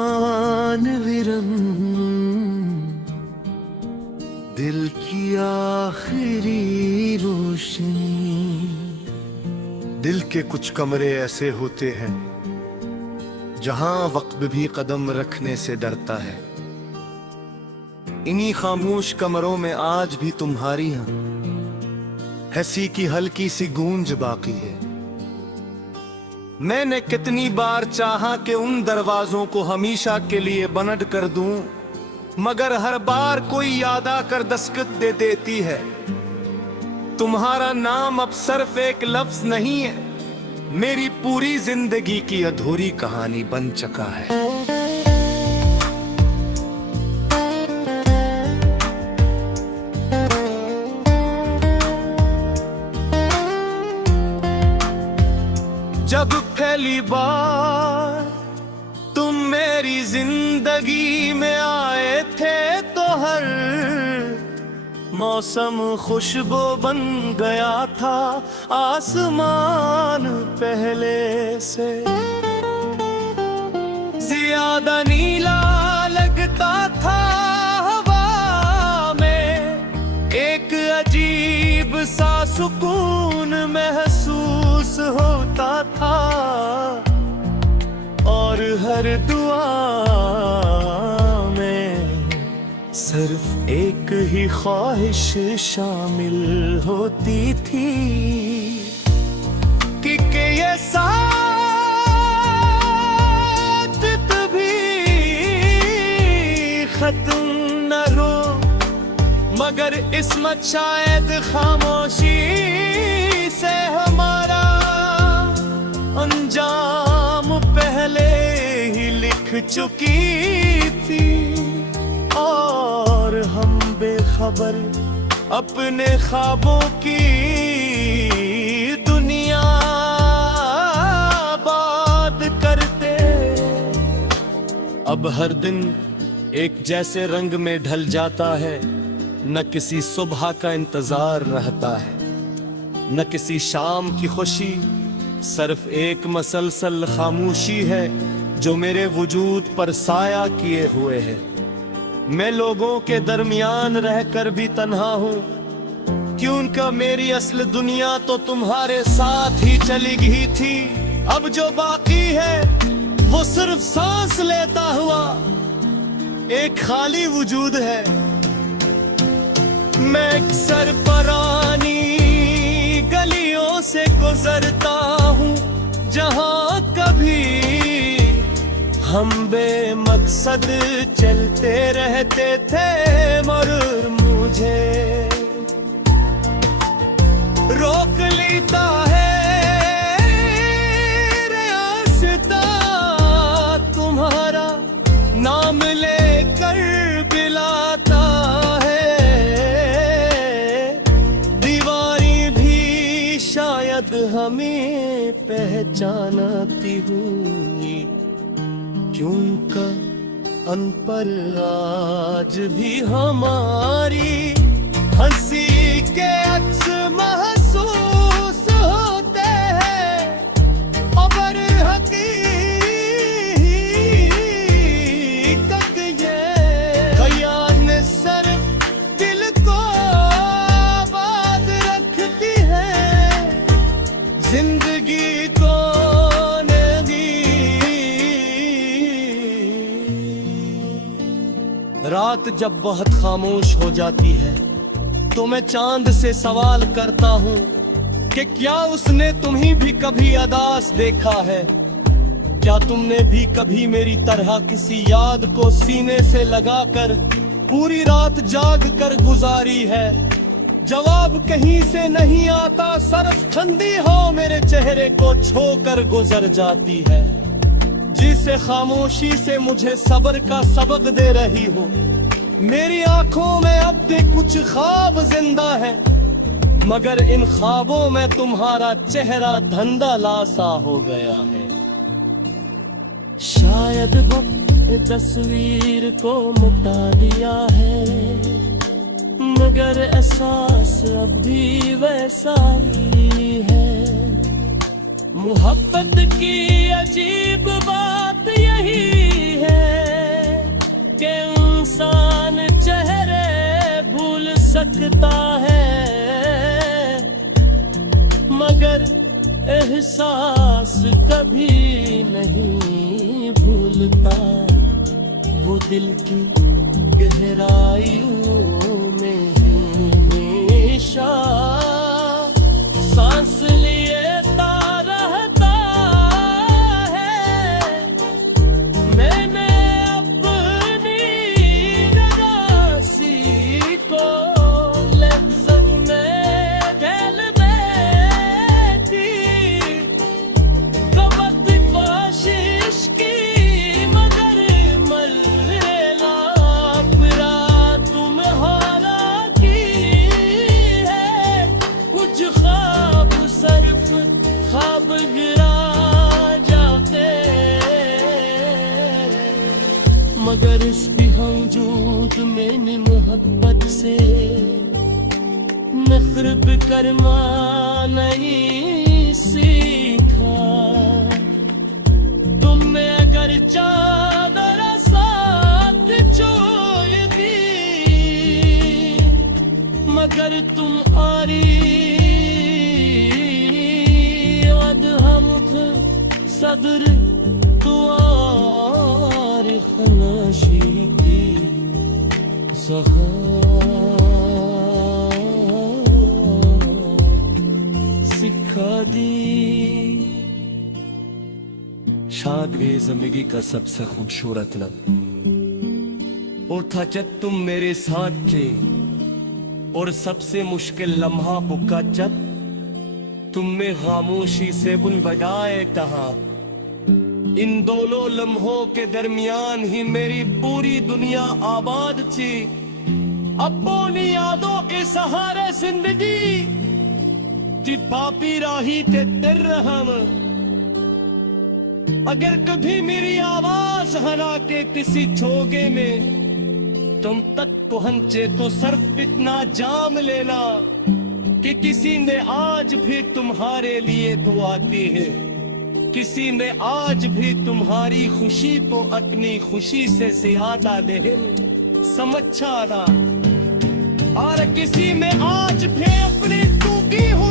आसमान विरन, दिल की आखिरी रोशनी। दिल के कुछ कमरे ऐसे होते हैं जहां वक्त भी कदम रखने से डरता है। इन्हीं खामोश कमरों में आज भी तुम्हारी हंसी की हल्की सी गूंज बाकी है। मैंने कितनी बार चाहा कि उन दरवाजों को हमेशा के लिए बंद कर दूं, मगर हर बार कोई याद आकर दस्तक दे देती है। तुम्हारा नाम अब सिर्फ एक लफ्ज नहीं है, मेरी पूरी जिंदगी की अधूरी कहानी बन चुका है। जब पहली बार तुम मेरी जिंदगी में आए थे तो हर मौसम खुशबू बन गया था। आसमान पहले से ज्यादा नीला लगता था, हवा में एक अजीब सा सुकून महसूस होता था, और हर दुआ में सिर्फ एक ही ख्वाहिश शामिल होती थी कि ये साथ कभी खत्म न हो। मगर इस्मत शायद खामोशी से हमारा अंजाम पहले ही लिख चुकी थी, और हम बेखबर अपने ख्वाबों की दुनिया आबाद करते। अब हर दिन एक जैसे रंग में ढल जाता है, न किसी सुबह का इंतजार रहता है, न किसी शाम की खुशी। सिर्फ एक मसलसल खामोशी है जो मेरे वजूद पर साया किए हुए है। मैं लोगों के दरमियान रहकर भी तन्हा हूँ, क्योंकि मेरी असल दुनिया तो तुम्हारे साथ ही चली गई थी। अब जो बाकी है वो सिर्फ सांस लेता हुआ एक खाली वजूद है। मैं अक्सर पुरानी गलियों से गुजरता हूँ, जहाँ कभी हम बेमकसद चलते रहते थे, मगर मुझे रोक लेता है रास्ता तुम्हारा नाम लेकर बिलाता है। दीवारें भी शायद हमें पहचानती हुई, क्योंकि अन पर आज भी हमारी हंसी के अक्स महसूस होते हैं। अबर हकीकत ये ख्याल सिर्फ दिल को आबाद रखती है, जिंदगी को रात जब बहुत खामोश हो जाती है तो मैं चांद से सवाल करता हूँ कि क्या उसने तुम्हें भी कभी अदास देखा है? क्या तुमने भी कभी मेरी तरह किसी याद को सीने से लगाकर पूरी रात जाग कर गुजारी है? जवाब कहीं से नहीं आता, सिर्फ ठंडी हो मेरे चेहरे को छोकर गुजर जाती है, जिसे खामोशी से मुझे सब्र का सबक दे रही हो। मेरी आंखों में अब भी कुछ ख्वाब जिंदा है, मगर इन ख्वाबों में तुम्हारा चेहरा धंधलासा हो गया है। शायद वक्त तस्वीर को मिटा दिया है, मगर एहसास अब भी वैसा ही है। मोहब्बत की अजीब बात यही है सकता है, मगर एहसास कभी नहीं भूलता। वो दिल की गहराइयों में हमेशा सांस लेता रहता है। मैंने अपनी रजासी को लफ्ज़ों में ढल देती, कबत कोशिश की मगर मलना फिरा तुम्हारा की है। कुछ ख्वाब सर्फ ख्वाब गिरा जाते, मगर इसकी वजूद मैंने मोहब्बत से नखरब करना नहीं सीखा। तुमने अगर चादर साथ छोड़ दी, मगर तुम आरी हम सदर तुआर खनाशी की सखा सिखा दी। शाद भी जिंदगी का सबसे खूबसूरत लम्हा और था जब तुम मेरे साथ थे, और सबसे मुश्किल लम्हा बुका जब तुमने खामोशी से बुल बजाए कहा। इन दोनों लम्हों के दरमियान ही मेरी पूरी दुनिया आबाद थी। अपनी यादों के सहारे जिंदगी थी पापी राही ते तिर हम। अगर कभी मेरी आवाज हरा के किसी छोगे में तुम तक पहुंचे तो सिर्फ इतना जाम लेना कि किसी ने आज भी तुम्हारे लिए दुआ की है। किसी ने आज भी तुम्हारी खुशी को अपनी खुशी से ज्यादा दे समझा ना, और किसी में आज भी अपनी टूटी हुई